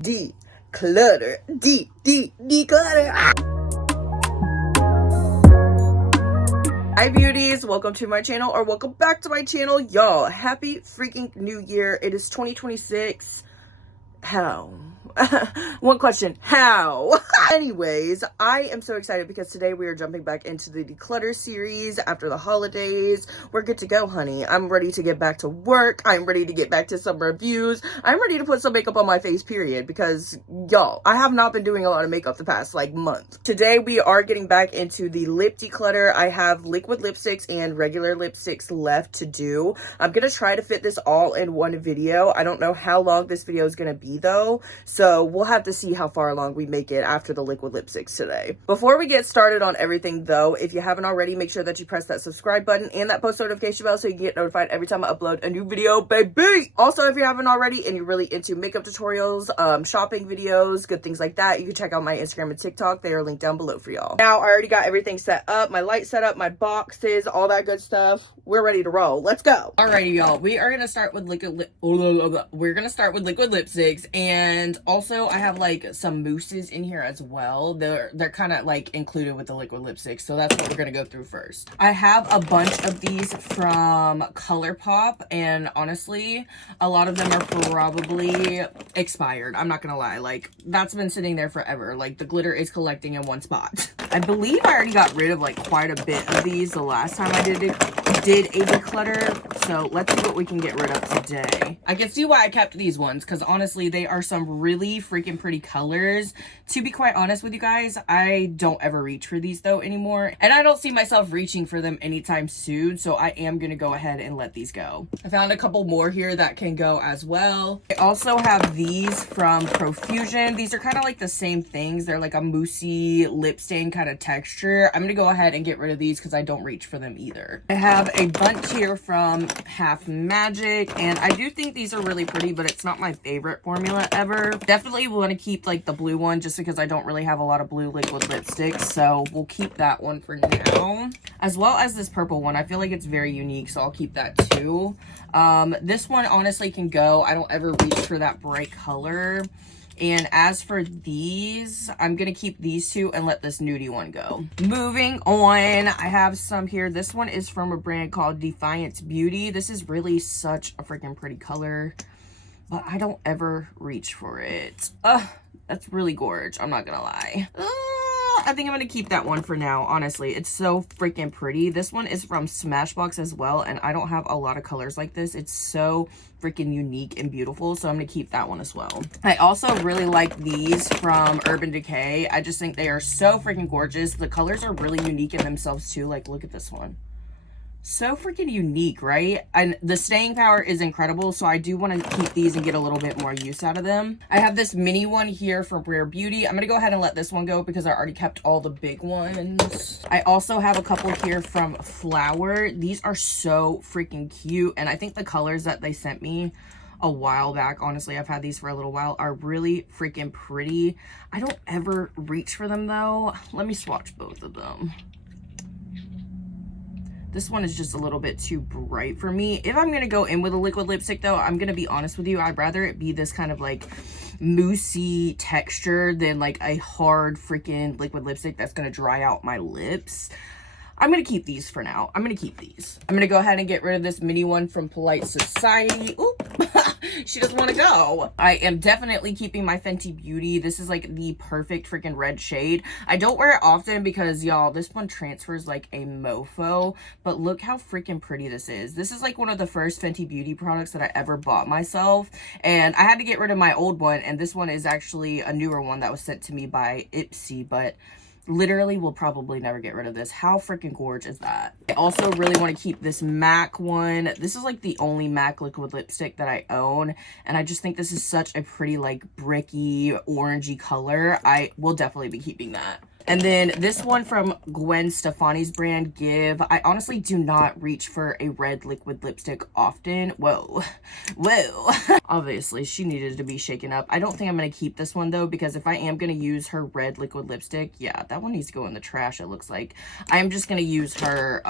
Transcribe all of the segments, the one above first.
Declutter. Declutter. Hi beauties, welcome to my channel, or welcome back to my channel. Y'all, happy freaking new year. It is 2026. How? One question, how? Anyways, I am so excited because today we are jumping back into the declutter series after the holidays. We're good to go, honey. I'm ready to get back to work. I'm ready to get back to some reviews. I'm ready to put some makeup on my face, period, because y'all, I have not been doing a lot of makeup the past month. Today we are getting back into the lip declutter. I have liquid lipsticks and regular lipsticks left to do. I'm gonna try to fit this all in one video. I don't know how long this video is gonna be though, so we'll have to see how far along we make it after the liquid lipsticks today. Before we get started on everything though, if you haven't already, make sure that you press that subscribe button and that post notification bell so you can get notified every time I upload a new video, baby. Also, if you haven't already and you're really into makeup tutorials, shopping videos, good things like that, you can check out my Instagram and TikTok. They are linked down below for y'all. Now, I already got everything set up, my light set up, my boxes, all that good stuff. We're ready to roll. Let's go. Alrighty, y'all. We are gonna start with liquid lipsticks, and also I have some mousses in here as well. They're kind of included with the liquid lipsticks, so that's what we're gonna go through first. I have a bunch of these from ColourPop, and honestly, a lot of them are probably expired. I'm not gonna lie, that's been sitting there forever. The glitter is collecting in one spot. I believe I already got rid of quite a bit of these the last time I did a declutter, so let's see what we can get rid of today. I can see why I kept these ones, because honestly they are some really freaking pretty colors. To be quite honest with you guys, I don't ever reach for these though anymore, and I don't see myself reaching for them anytime soon, so I am gonna go ahead and let these go. I found a couple more here that can go as well. I also have these from Profusion. These are kind of the same things. They're a moussey lip stain kind of texture. I'm gonna go ahead and get rid of these because I don't reach for them either. I have a bunch here from Half Magic, and I do think these are really pretty, but it's not my favorite formula ever. Definitely want to keep the blue one just because I don't really have a lot of blue liquid lipsticks, so we'll keep that one for now, as well as this purple one. I feel like it's very unique, so I'll keep that too. This one honestly can go. I don't ever reach for that bright color. And as for these, I'm gonna keep these two and let this nudie one go. Moving on, I have some here. This one is from a brand called Defiance Beauty. This is really such a freaking pretty color, but I don't ever reach for it. That's really gorgeous, I'm not gonna lie. I think I'm gonna keep that one for now, honestly. It's so freaking pretty. This one is from Smashbox as well, and I don't have a lot of colors like this. It's so freaking unique and beautiful, so I'm gonna keep that one as well. I also really like these from Urban Decay. I just think they are so freaking gorgeous. The colors are really unique in themselves too. Look at this one. So freaking unique, right? And the staying power is incredible, so I do want to keep these and get a little bit more use out of them. I have this mini one here from Rare Beauty. I'm gonna go ahead and let this one go because I already kept all the big ones. I also have a couple here from Flower. These are so freaking cute, and I think the colors that they sent me a while back, honestly, I've had these for a little while, are really freaking pretty. I don't ever reach for them though. Let me swatch both of them. This one is just a little bit too bright for me. If I'm going to go in with a liquid lipstick though, I'm going to be honest with you, I'd rather it be this kind of moussey texture than a hard freaking liquid lipstick that's going to dry out my lips. I'm going to keep these for now. I'm going to keep these. I'm going to go ahead and get rid of this mini one from Polite Society. Oop. She doesn't want to go. I am definitely keeping my Fenty Beauty. This is the perfect freaking red shade. I don't wear it often because y'all, this one transfers like a mofo, but look how freaking pretty this is. This is one of the first Fenty Beauty products that I ever bought myself, and I had to get rid of my old one, and this one is actually a newer one that was sent to me by Ipsy, but literally will probably never get rid of this. How freaking gorgeous is that? I also really want to keep this MAC one. This is the only MAC liquid lipstick that I own, and I just think this is such a pretty bricky orangey color. I will definitely be keeping that. And then this one from Gwen Stefani's brand, Give. I honestly do not reach for a red liquid lipstick often. Whoa. Whoa. Obviously, she needed to be shaken up. I don't think I'm going to keep this one, though, because if I am going to use her red liquid lipstick, yeah, that one needs to go in the trash, it looks like. I am just going to use her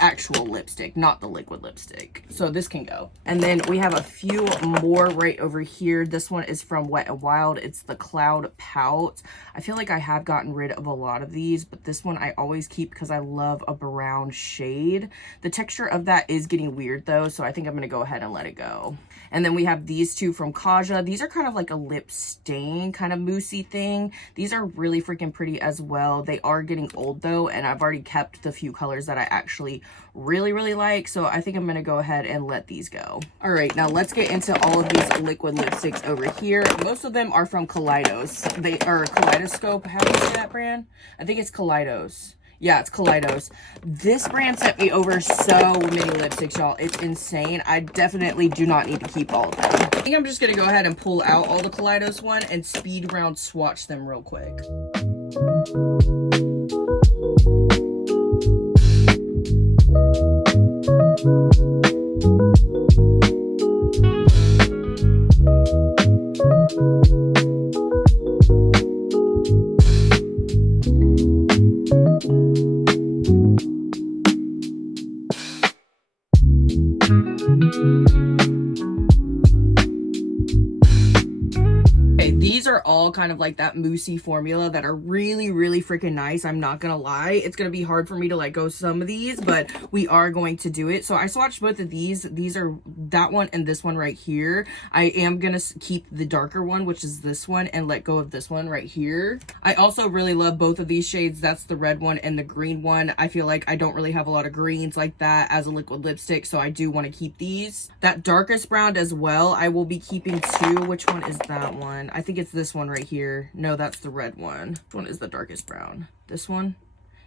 actual lipstick, not the liquid lipstick. So this can go. And then we have a few more right over here. This one is from Wet n Wild. It's the Cloud Pout. I feel like I have gotten rid of a lot of these, but this one I always keep because I love a brown shade. The texture of that is getting weird though, so I think I'm going to go ahead and let it go. And then we have these two from Kaja. These are kind of like a lip stain kind of moussey thing. These are really freaking pretty as well. They are getting old though, and I've already kept the few colors that I actually really like, so I think I'm going to go ahead and let these go. All right, now let's get into all of these liquid lipsticks over here. Most of them are from Kaleidos. They are Kaleidoscope. How do you say that brand? I think it's Kaleidos. Yeah, it's Kaleidos. This brand sent me over so many lipsticks, y'all. It's insane. I definitely do not need to keep all of them. I think I'm just going to go ahead and pull out all the Kaleidos one and speed round swatch them real quick. These are all kind of like that moussey formula that are really freaking nice. I'm not gonna lie, it's gonna be hard for me to let go some of these, but we are going to do it. So I swatched both of these. These are that one and this one right here. I am gonna keep the darker one, which is this one, and let go of this one right here. I also really love both of these shades. That's the red one and the green one. I feel like I don't really have a lot of greens like that as a liquid lipstick, so I do want to keep these. That darkest brown as well, I will be keeping too. Which one is that one? I think it's this one right here. No, that's the red one. Which one is the darkest brown? This one?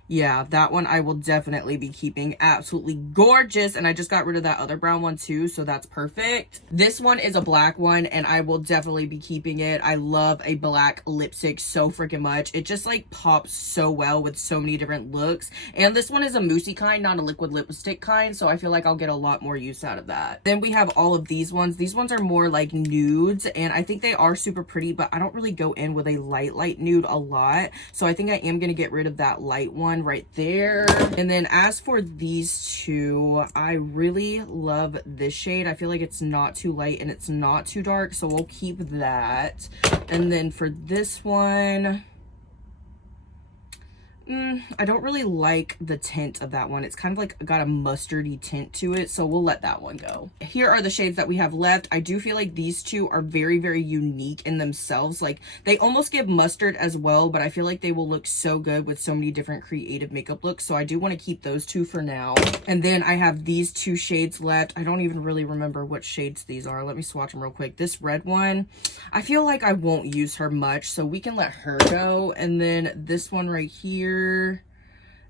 Yeah, that one I will definitely be keeping. Absolutely gorgeous. And I just got rid of that other brown one too, so that's perfect. This one is a black one, and I will definitely be keeping it. I love a black lipstick so freaking much. It just like pops so well with so many different looks. And this one is a moussey kind, not a liquid lipstick kind, so I feel like I'll get a lot more use out of that. Then we have all of these ones. These ones are more like nudes, and I think they are super pretty, but I don't really go in with a light nude a lot. So I think I am going to get rid of that light one right there. And then as for these two, I really love this shade. I feel like it's not too light and it's not too dark, so we'll keep that. And then for this one, I don't really like the tint of that one. It's kind of like got a mustardy tint to it, so we'll let that one go. Here are the shades that we have left. I do feel like these two are very unique in themselves. Like they almost give mustard as well, but I feel like they will look so good with so many different creative makeup looks, so I do want to keep those two for now. And then I have these two shades left. I don't even really remember what shades these are. Let me swatch them real quick. This red one, I feel like I won't use her much, so we can let her go. And then this one right here,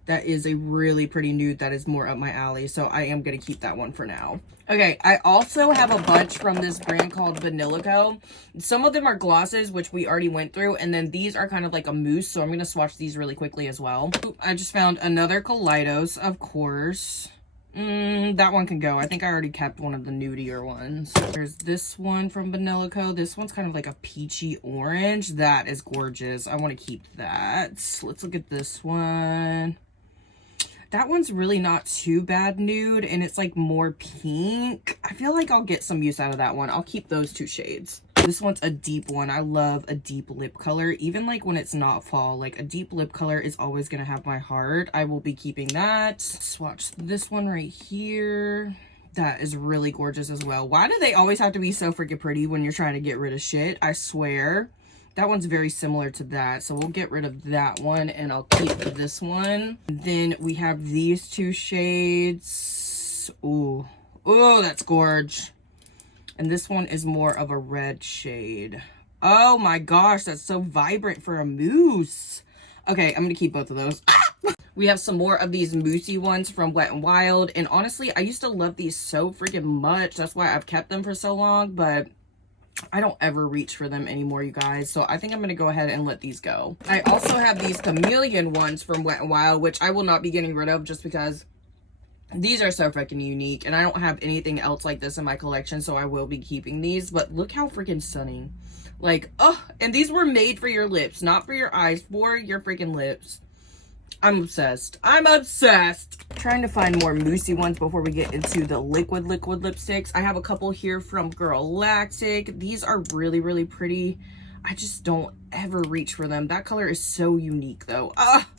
that is a really pretty nude that is more up my alley, so I am going to keep that one for now. Okay, I also have a bunch from this brand called Vanilla Co. Some of them are glosses, which we already went through, and then these are kind of like a mousse, so I'm going to swatch these really quickly as well. I just found another Kaleidos, of course. That one can go. I think I already kept one of the nudier ones. There's this one from Vanilla Co. This one's kind of like a peachy orange. That is gorgeous. I want to keep that. Let's look at this one. That one's really not too bad nude, and it's like more pink. I feel like I'll get some use out of that one. I'll keep those two shades. This one's a deep one. I love a deep lip color, even like when it's not fall. Like a deep lip color is always gonna have my heart. I will be keeping that. Swatch this one right here. That is really gorgeous as well. Why do they always have to be so freaking pretty when you're trying to get rid of shit? I swear. That one's very similar to that, so we'll get rid of that one and I'll keep this one. Then we have these two shades. Ooh, that's gorge. And this one is more of a red shade. Oh my gosh, that's so vibrant for a mousse. Okay, I'm gonna keep both of those. We have some more of these moussey ones from Wet n Wild, and honestly, I used to love these so freaking much. That's why I've kept them for so long, but I don't ever reach for them anymore, you guys. So I think I'm going to go ahead and let these go. I also have these chameleon ones from Wet n Wild, which I will not be getting rid of just because these are so freaking unique. And I don't have anything else like this in my collection, so I will be keeping these. But look how freaking stunning. Like, oh, and these were made for your lips, not for your eyes, for your freaking lips. I'm obsessed. I'm obsessed. Trying to find more moussey ones before we get into the liquid lipsticks. I have a couple here from Galactic. These are really, really pretty. I just don't ever reach for them. That color is so unique though.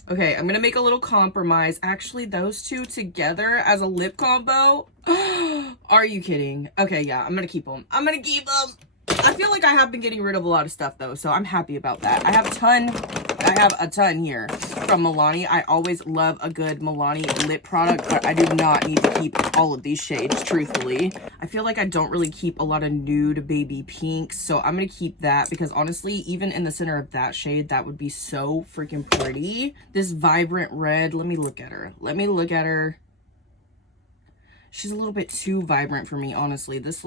Okay, I'm gonna make a little compromise. Actually, those two together as a lip combo. Are you kidding? Okay, yeah, I'm gonna keep them. I'm gonna keep them. I feel like I have been getting rid of a lot of stuff though, so I'm happy about that. I have a ton here from Milani. I always love a good Milani lip product, but I do not need to keep all of these shades, truthfully. I feel like I don't really keep a lot of nude baby pinks, so I'm going to keep that because honestly, even in the center of that shade, that would be so freaking pretty. This vibrant red, let me look at her. Let me look at her. She's a little bit too vibrant for me, honestly. This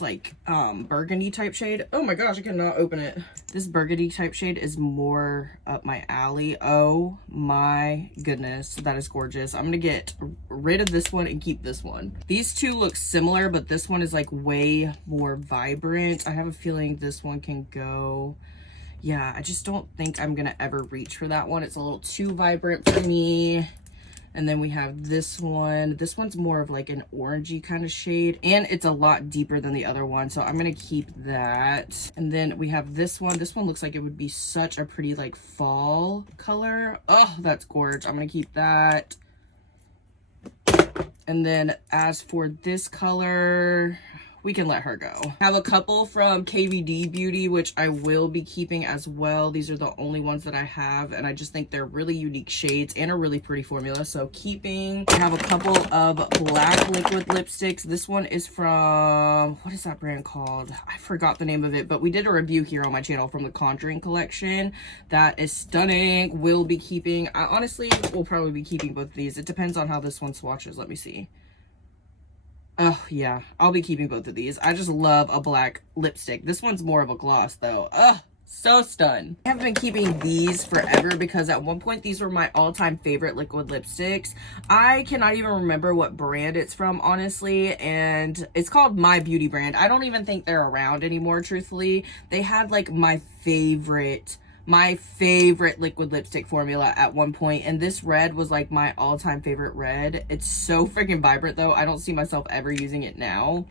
like burgundy type shade. Oh my gosh, I cannot open it. This burgundy type shade is more up my alley. Oh my goodness, that is gorgeous. I'm gonna get rid of this one and keep this one. These two look similar, but this one is like way more vibrant. I have a feeling this one can go. Yeah, I just don't think I'm gonna ever reach for that one. It's a little too vibrant for me. And then we have this one. This one's more of like an orangey kind of shade. And it's a lot deeper than the other one. So I'm going to keep that. And then we have this one. This one looks like it would be such a pretty like fall color. Oh, that's gorgeous. I'm going to keep that. And then as for this color, we can let her go. I have a couple from KVD Beauty, which I will be keeping as well. These are the only ones that I have, and I just think they're really unique shades and a really pretty formula, so keeping. I have a couple of black liquid lipsticks. This one is from, what is that brand called? I forgot the name of it, but we did a review here on my channel from the Conjuring collection. That is stunning. Will be keeping. I honestly will probably be keeping both of these. It depends on how this one swatches. Let me see. Oh yeah, I'll be keeping both of these. I just love a black lipstick. This one's more of a gloss though. Oh, so stunned. I have been keeping these forever because at one point these were my all-time favorite liquid lipsticks. I cannot even remember what brand it's from, honestly, and it's called My Beauty brand. I don't even think they're around anymore, truthfully. They had like my favorite liquid lipstick formula at one point, and this red was like my all-time favorite red. It's so freaking vibrant though. I don't see myself ever using it now.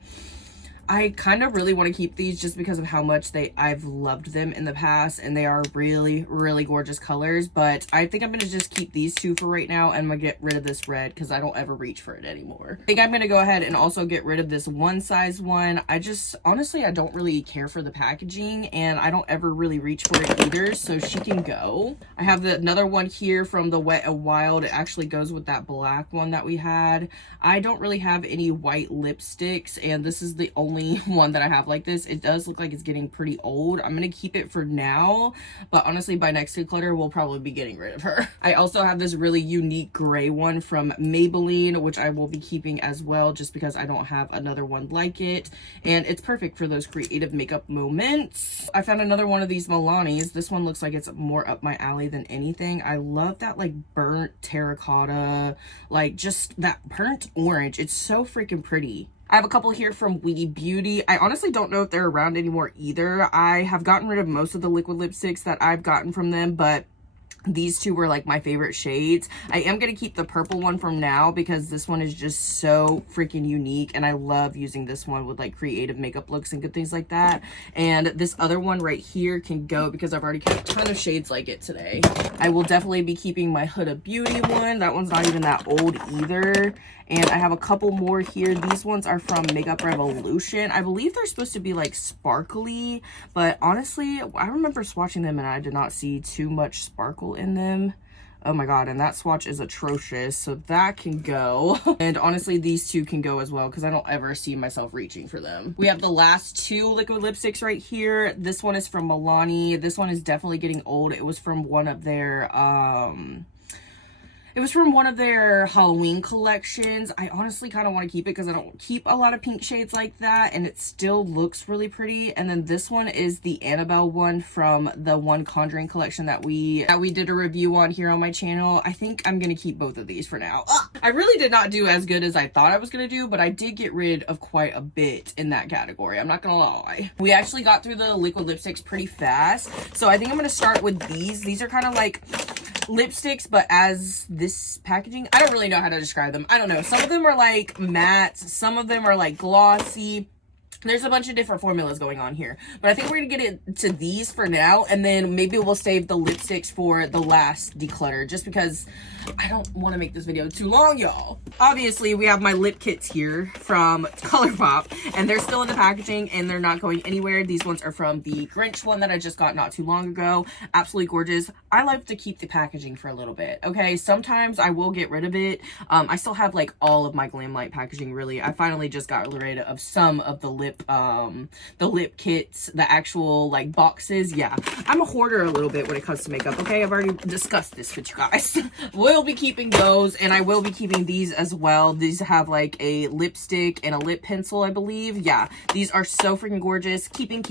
I kind of really want to keep these just because of how much I've loved them in the past, and they are really, really gorgeous colors. But I think I'm going to just keep these two for right now, and I'm going to get rid of this red because I don't ever reach for it anymore. I think I'm going to go ahead and also get rid of this one size one. I just, honestly, I don't really care for the packaging, and I don't ever really reach for it either, so she can go. I have another one here from the Wet n Wild. It actually goes with that black one that we had. I don't really have any white lipsticks, and this is the only one that I have like this. It does look like it's getting pretty old. I'm gonna keep it for now, but honestly by next declutter we'll probably be getting rid of her. I also have this really unique gray one from Maybelline, which I will be keeping as well just because I don't have another one like it, and it's perfect for those creative makeup moments. I found another one of these Milani's. This one looks like it's more up my alley than anything. I love that like burnt terracotta, like just that burnt orange. It's so freaking pretty. I have a couple here from We Beauty. I honestly don't know if they're around anymore either. I have gotten rid of most of the liquid lipsticks that I've gotten from them, but these two were like my favorite shades. I am going to keep the purple one from now because this one is just so freaking unique, and I love using this one with like creative makeup looks and good things like that. And this other one right here can go because I've already got a ton of shades like it today. I will definitely be keeping my Huda Beauty one. That one's not even that old either. And I have a couple more here. These ones are from Makeup Revolution. I believe they're supposed to be like sparkly, but honestly, I remember swatching them and I did not see too much sparkle in them. Oh my god, and that swatch is atrocious, so that can go. And honestly, these two can go as well because I don't ever see myself reaching for them. We have the last two liquid lipsticks right here. This one is from Milani. This one is definitely getting old. It was from one of their It was from one of their Halloween collections. I honestly kind of want to keep it because I don't keep a lot of pink shades like that, and it still looks really pretty. And then this one is the Annabelle one from the one Conjuring collection that we did a review on here on my channel. I think I'm gonna keep both of these for now. I really did not do as good as I thought I was gonna do, but I did get rid of quite a bit in that category. I'm not gonna lie. We actually got through the liquid lipsticks pretty fast, so I think I'm gonna start with these. These are kind of like lipsticks, but as this packaging, I don't really know how to describe them. I don't know, some of them are like matte, some of them are like glossy. There's a bunch of different formulas going on here, but I think we're gonna get into these for now, and then maybe we'll save the lipsticks for the last declutter, just because I don't want to make this video too long, y'all. Obviously, we have my lip kits here from ColourPop, and they're still in the packaging, and they're not going anywhere. These ones are from the Grinch one that I just got not too long ago. Absolutely gorgeous. I like to keep the packaging for a little bit, okay? Sometimes I will get rid of it. I still have like all of my Glam Light packaging, really. I finally just got rid of some of the lip kits, the actual like boxes. Yeah, I'm a hoarder a little bit when it comes to makeup, okay? I've already discussed this with you guys. We'll be keeping those, and I will be keeping these as well. These have like a lipstick and a lip pencil, I believe. Yeah, these are so freaking gorgeous. Keeping.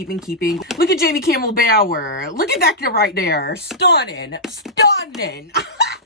Look at Jamie Campbell Bower. Look at that right there. Stunning.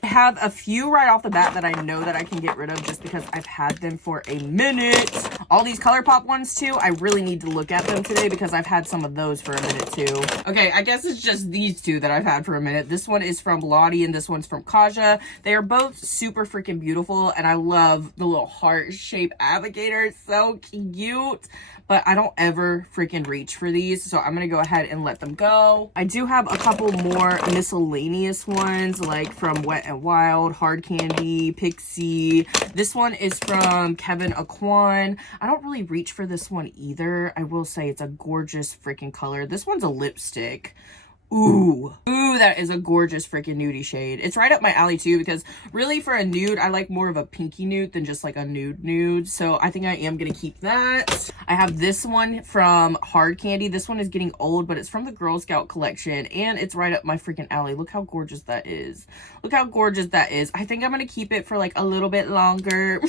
I have a few right off the bat that I know that I can get rid of just because I've had them for a minute. All these ColourPop ones too, I really need to look at them today because I've had some of those for a minute too. Okay, I guess it's just these two that I've had for a minute. This one is from Lottie and this one's from Kaja. They are both super freaking beautiful, and I love the little heart-shaped applicator. It's so cute. But I don't ever freaking reach for these, so I'm gonna go ahead and let them go. I do have a couple more miscellaneous ones, like from Wet n Wild, Hard Candy, Pixie. This one is from Kevin Aquan. I don't really reach for this one either. I will say it's a gorgeous freaking color. This one's a lipstick. Ooh, that is a gorgeous freaking nudie shade. It's right up my alley too, because really for a nude, I like more of a pinky nude than just like a nude. So I think I am gonna keep that. I have this one from Hard Candy. This one is getting old, but it's from the Girl Scout collection, and it's right up my freaking alley. Look how gorgeous that is. Look how gorgeous that is. I think I'm gonna keep it for like a little bit longer.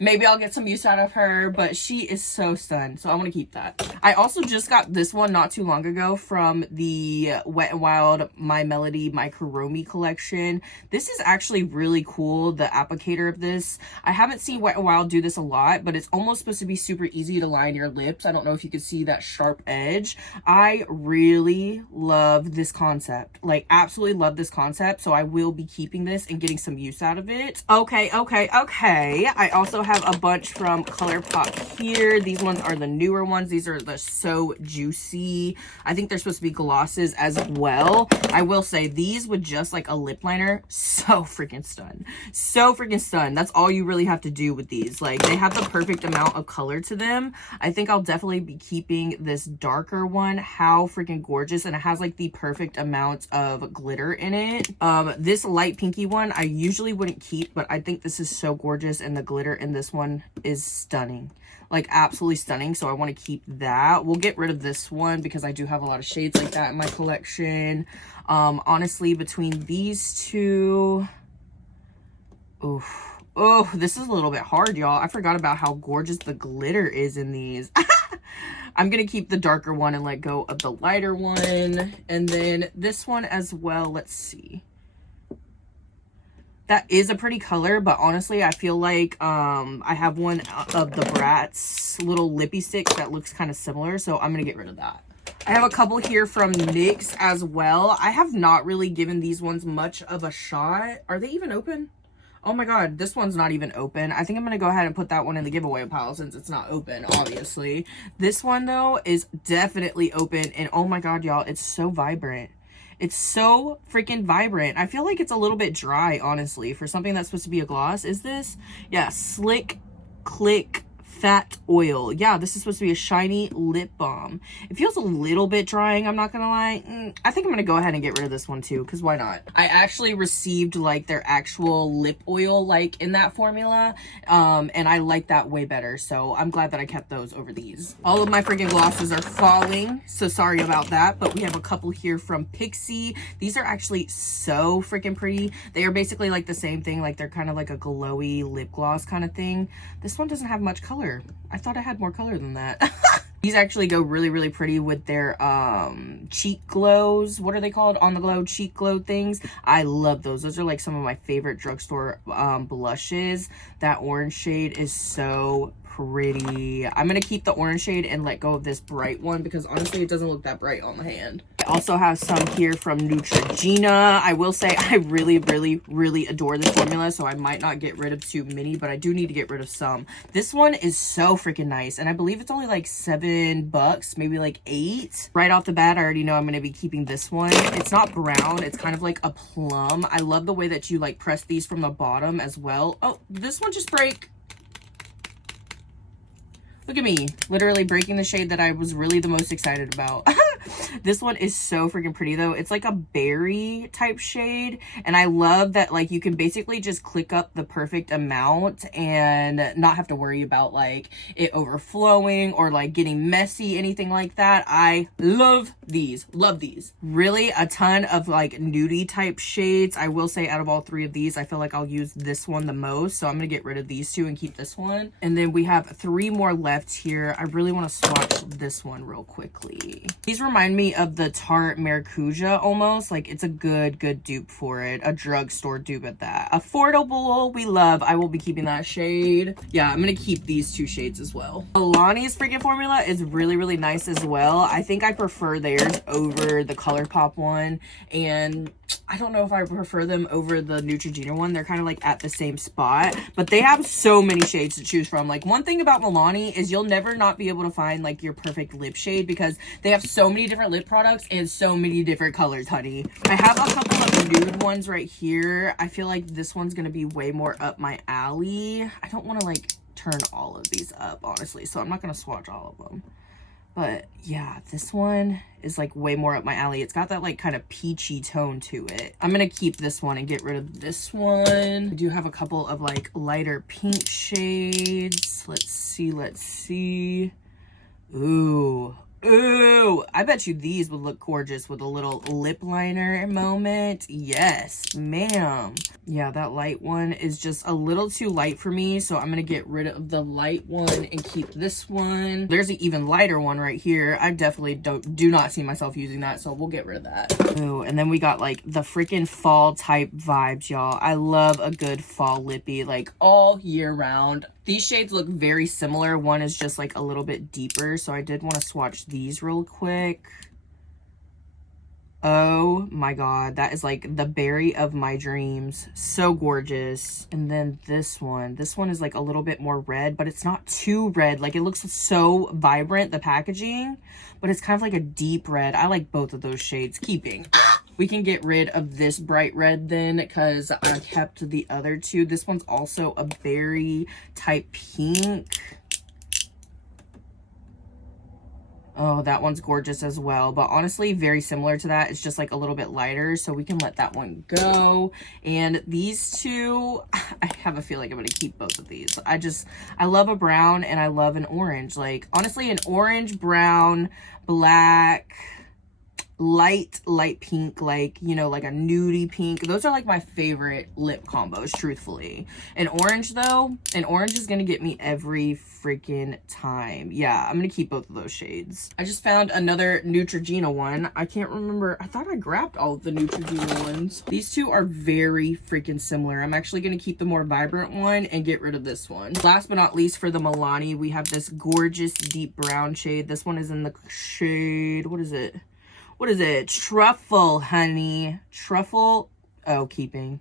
Maybe I'll get some use out of her, but she is so stunned, so I want to keep that. I also just got this one not too long ago from the Wet n Wild My Melody My Kuromi collection. This is actually really cool, the applicator of this. I haven't seen Wet n Wild do this a lot, but it's almost supposed to be super easy to line your lips. I don't know if you can see that sharp edge. I really love this concept, like absolutely love this concept, so I will be keeping this and getting some use out of it. Okay. I also have a bunch from ColourPop here. These ones are the newer ones. These are the So Juicy. I think they're supposed to be glosses as well. I will say these with just like a lip liner, so freaking stunned. So freaking stunned. That's all you really have to do with these. Like, they have the perfect amount of color to them. I think I'll definitely be keeping this darker one. How freaking gorgeous. And it has like the perfect amount of glitter in it. This light pinky one I usually wouldn't keep, but I think this is so gorgeous, and the glitter in this one is stunning. Like absolutely stunning, so I want to keep that. We'll get rid of this one because I do have a lot of shades like that in my collection. Honestly, between these two, oh, this is a little bit hard, y'all. I forgot about how gorgeous the glitter is in these. I'm gonna keep the darker one and let go of the lighter one. And then this one as well, let's see. That is a pretty color, but honestly, I feel like I have one of the Bratz little lippy sticks that looks kind of similar, so I'm going to get rid of that. I have a couple here from NYX as well. I have not really given these ones much of a shot. Are they even open? Oh my god, this one's not even open. I think I'm going to go ahead and put that one in the giveaway pile since it's not open, obviously. This one, though, is definitely open, and oh my god, y'all, it's so vibrant. It's so freaking vibrant. I feel like it's a little bit dry, honestly, for something that's supposed to be a gloss. Is this? Yeah, Slick Click Fat Oil. Yeah, this is supposed to be a shiny lip balm. It feels a little bit drying, I'm not gonna lie. I think I'm gonna go ahead and get rid of this one too, because why not? I actually received like their actual lip oil like in that formula, and I like that way better, so I'm glad that I kept those over these. All of my freaking glosses are falling, so sorry about that, but we have a couple here from Pixie. These are actually so freaking pretty. They are basically like the same thing, like they're kind of like a glowy lip gloss kind of thing. This one doesn't have much color. I thought I had more color than that. These actually go really, really pretty with their cheek glows. What are they called? On the glow cheek glow things. I love those. Those are like some of my favorite drugstore blushes. That orange shade is so pretty. I'm gonna keep the orange shade and let go of this bright one because honestly it doesn't look that bright on the hand. I also have some here from Neutrogena. I will say I really, really, really adore this formula, so I might not get rid of too many, but I do need to get rid of some. This one is so freaking nice, and I believe it's only like $7, maybe like $8. Right off the bat, I already know I'm gonna be keeping this one. It's not brown, it's kind of like a plum. I love the way that you like press these from the bottom as well. Oh, did this one just break? Look at me, literally breaking the shade that I was really the most excited about. This one is so freaking pretty though. It's like a berry type shade, and I love that like you can basically just click up the perfect amount and not have to worry about like it overflowing or like getting messy, anything like that. I love these. Love these. Really a ton of like nudie type shades. I will say out of all three of these, I feel like I'll use this one the most, so I'm gonna get rid of these two and keep this one. And then we have 3 more left here. I really want to swatch this one real quickly. These remind me of the Tarte Maracuja almost. Like it's a good dupe for it. A drugstore dupe at that. Affordable, we love. I will be keeping that shade. Yeah, I'm gonna keep these 2 shades as well. Alani's freaking formula is really, really nice as well. I think I prefer theirs over the ColourPop one, and I don't know if I prefer them over the Neutrogena one. They're kind of like at the same spot, but they have so many shades to choose from. Like one thing about Milani is you'll never not be able to find like your perfect lip shade because they have so many different lip products and so many different colors, honey. I have a couple of nude ones right here. I feel like this one's gonna be way more up my alley. I don't want to like turn all of these up, honestly, so I'm not gonna swatch all of them. But yeah, this one is like way more up my alley. It's got that like kind of peachy tone to it. I'm gonna keep this one and get rid of this one. I do have a couple of like lighter pink shades. Let's see. Ooh, I bet you these would look gorgeous with a little lip liner moment. Yes, ma'am. Yeah, that light one is just a little too light for me, so I'm gonna get rid of the light one and keep this one. There's an even lighter one right here. I definitely do not see myself using that, so we'll get rid of that. Ooh, and then we got like the freaking fall type vibes, y'all. I love a good fall lippy like all year round. These shades look very similar. One is just like a little bit deeper, so I did want to swatch these real quick. Oh my god, that is like the berry of my dreams. So gorgeous. And then this one is like a little bit more red, but it's not too red. Like it looks so vibrant, the packaging, but it's kind of like a deep red. I like both of those shades. Keeping. We can get rid of this bright red then because I kept the other 2. This one's also a berry type pink. Oh, that one's gorgeous as well. But honestly, very similar to that. It's just like a little bit lighter, so we can let that one go. And these 2, I have a feeling I'm going to keep both of these. I love a brown and I love an orange. Like, honestly, an orange, brown, black, light pink, like, you know, like a nudie pink. Those are like my favorite lip combos, truthfully. An orange though, an orange is gonna get me every freaking time. Yeah, I'm gonna keep both of those shades. I just found another Neutrogena one. I can't remember. I thought I grabbed all of the Neutrogena ones. These 2 are very freaking similar. I'm actually gonna keep the more vibrant one and get rid of this one. Last but not least, for the Milani, we have this gorgeous deep brown shade. This one is in the shade, what is it? Truffle, honey. Truffle. Oh, keeping.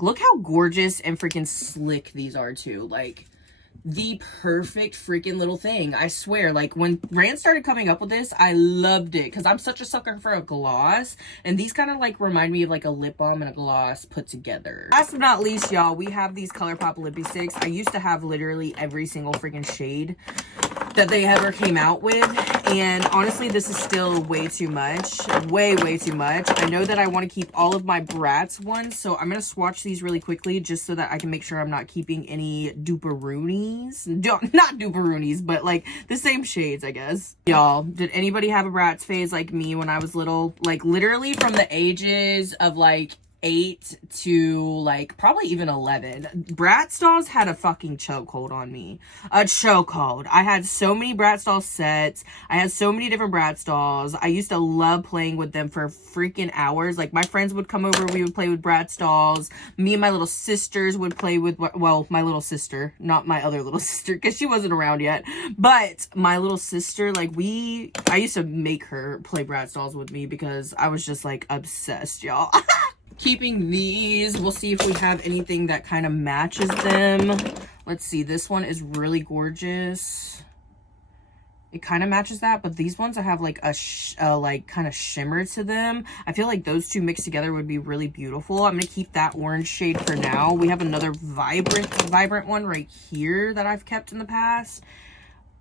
Look how gorgeous and freaking slick these are too. Like, the perfect freaking little thing. I swear, like when Rand started coming up with this, I loved it because I'm such a sucker for a gloss, and these kind of like remind me of like a lip balm and a gloss put together. Last but not least, y'all, we have these ColourPop lippy sticks. I used to have literally every single freaking shade that they ever came out with, and honestly this is still way too much, way too much. I know that I want to keep all of my Bratz ones, so I'm gonna swatch these really quickly just so that I can make sure I'm not keeping any duperoonies, not duperoonies, but like the same shades, I guess. Y'all, did anybody have a Bratz phase like me when I was little? Like literally from the ages of like 8 to like probably even 11. Bratz dolls had a fucking chokehold on me. A chokehold. I had so many Bratz doll sets. I had so many different Bratz dolls. I used to love playing with them for freaking hours. Like my friends would come over, we would play with Bratz dolls. Me and my little sisters would play with, well, my little sister, not my other little sister because she wasn't around yet. But my little sister, like I used to make her play Bratz dolls with me because I was just like obsessed, y'all. Keeping these, we'll see if we have anything that kind of matches them. Let's see, this one is really gorgeous. It kind of matches that, but these ones I have like a like kind of shimmer to them. I feel like those two mixed together would be really beautiful. I'm gonna keep that orange shade for now. We have another vibrant one right here that I've kept in the past.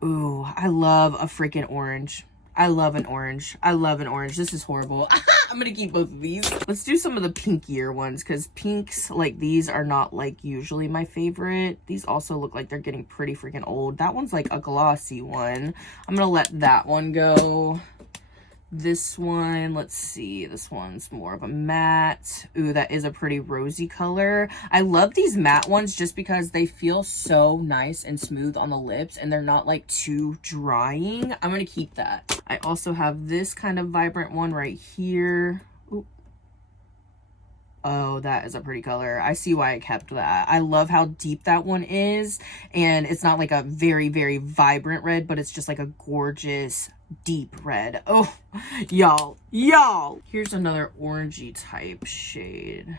Ooh, I love a freaking orange. I love an orange. I love an orange. This is horrible. I'm gonna keep both of these. Let's do some of the pinkier ones because pinks like these are not like usually my favorite. These also look like they're getting pretty freaking old. That one's like a glossy one. I'm gonna let that one go. This one, let's see, this one's more of a matte. Ooh, that is a pretty rosy color. I love these matte ones just because they feel so nice and smooth on the lips and they're not like too drying. I'm gonna keep that. I also have this kind of vibrant one right here. Ooh. Oh, that is a pretty color. I see why I kept that. I love how deep that one is, and it's not like a very vibrant red, but it's just like a gorgeous deep red. Oh, y'all. Here's another orangey type shade.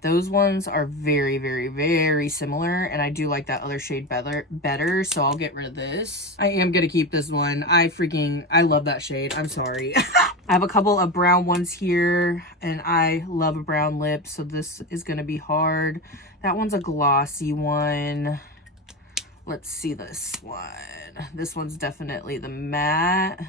Those ones are very similar, and I do like that other shade better, so I'll get rid of this. I am gonna keep this one. I love that shade. I'm sorry. I have a couple of brown ones here, and I love a brown lip, so this is gonna be hard. That one's a glossy one. Let's see this one. This one's definitely the matte.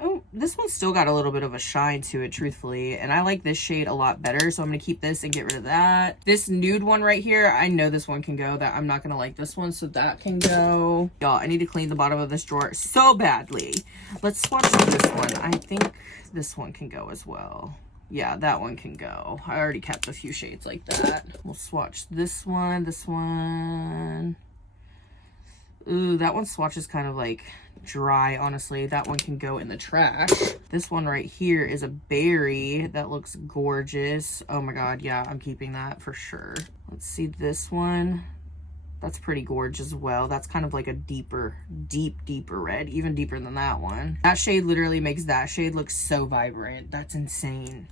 Oh, this one's still got a little bit of a shine to it, truthfully. And I like this shade a lot better, so I'm going to keep this and get rid of that. This nude one right here, I know this one can go. That I'm not going to like this one, so that can go. Y'all, I need to clean the bottom of this drawer so badly. Let's swatch this one. I think this one can go as well. Yeah, that one can go. I already kept a few shades like that. We'll swatch this one, this one. Ooh, that one swatches kind of like dry, honestly. That one can go in the trash. This one right here is a berry that looks gorgeous. Oh my god, yeah, I'm keeping that for sure. Let's see this one. That's pretty gorgeous as well. That's kind of like a deeper red, even deeper than that one. That shade literally makes that shade look so vibrant. That's insane.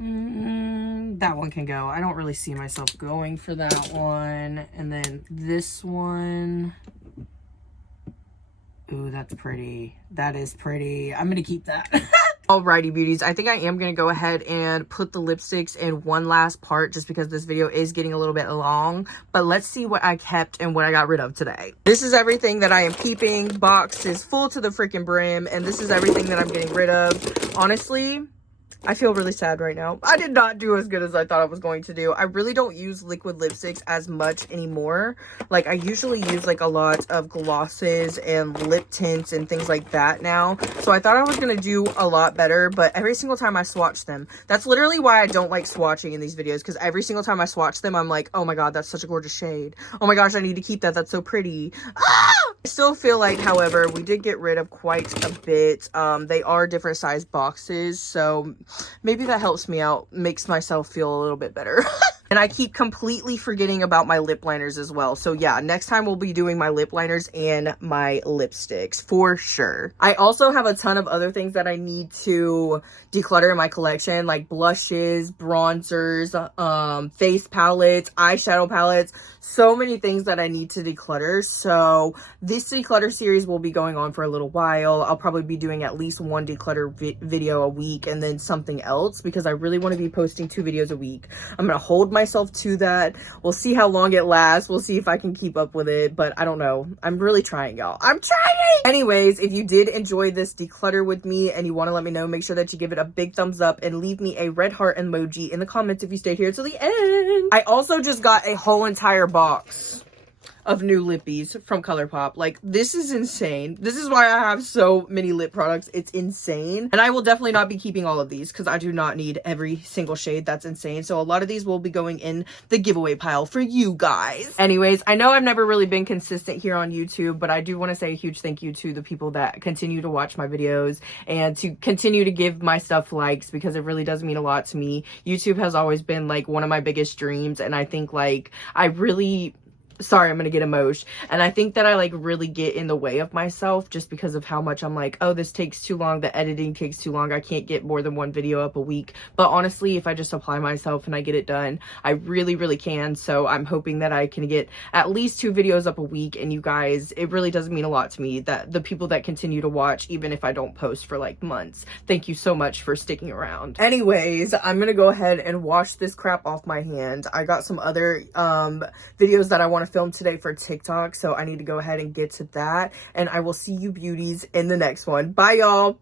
That one can go. I don't really see myself going for that one. And then this one. Ooh, that's pretty. That is pretty. I'm gonna keep that. Alrighty, beauties. I think I am gonna go ahead and put the lipsticks in one last part just because this video is getting a little bit long. But let's see what I kept and what I got rid of today. This is everything that I am keeping. Box is full to the freaking brim, and this is everything that I'm getting rid of. Honestly, I feel really sad right now. I did not do as good as I thought I was going to do. I really don't use liquid lipsticks as much anymore. Like, I usually use like a lot of glosses and lip tints and things like that now. So I thought I was going to do a lot better, but every single time I swatch them, that's literally why I don't like swatching in these videos, because every single time I swatch them, I'm like, oh my god, that's such a gorgeous shade. Oh my gosh, I need to keep that. That's so pretty. Ah! I still feel like, however, we did get rid of quite a bit. They are different size boxes, so maybe that helps me out, makes myself feel a little bit better. And I keep completely forgetting about my lip liners as well. So yeah, next time we'll be doing my lip liners and my lipsticks for sure. I also have a ton of other things that I need to declutter in my collection, like blushes, bronzers, face palettes, eyeshadow palettes, so many things that I need to declutter. So this declutter series will be going on for a little while. I'll probably be doing at least one declutter video a week and then something else, because I really want to be posting 2 videos a week. I'm gonna hold myself to that. We'll see how long it lasts. We'll see if I can keep up with it, but I don't know. I'm really trying, y'all. I'm trying. Anyways, if you did enjoy this declutter with me and you want to let me know, make sure that you give it a big thumbs up and leave me a red heart emoji in the comments if you stayed here till the end. I also just got a whole entire box of new lippies from ColourPop. Like, this is insane. This is why I have so many lip products. It's insane. And I will definitely not be keeping all of these because I do not need every single shade. That's insane. So a lot of these will be going in the giveaway pile for you guys. Anyways, I know I've never really been consistent here on YouTube, but I do want to say a huge thank you to the people that continue to watch my videos and to continue to give my stuff likes, because it really does mean a lot to me. YouTube has always been like one of my biggest dreams, and I think like I really... Sorry, I'm gonna get emotional. And I think that I like really get in the way of myself just because of how much I'm like, oh, this takes too long, the editing takes too long, I can't get more than 1 video up a week. But honestly, if I just apply myself and I get it done, I really can. So I'm hoping that I can get at least 2 videos up a week. And you guys, it really does mean a lot to me that the people that continue to watch, even if I don't post for like months, thank you so much for sticking around. Anyways, I'm gonna go ahead and wash this crap off my hand. I got some other videos that I want to film today for TikTok, so I need to go ahead and get to that, and I will see you beauties in the next one. Bye, y'all.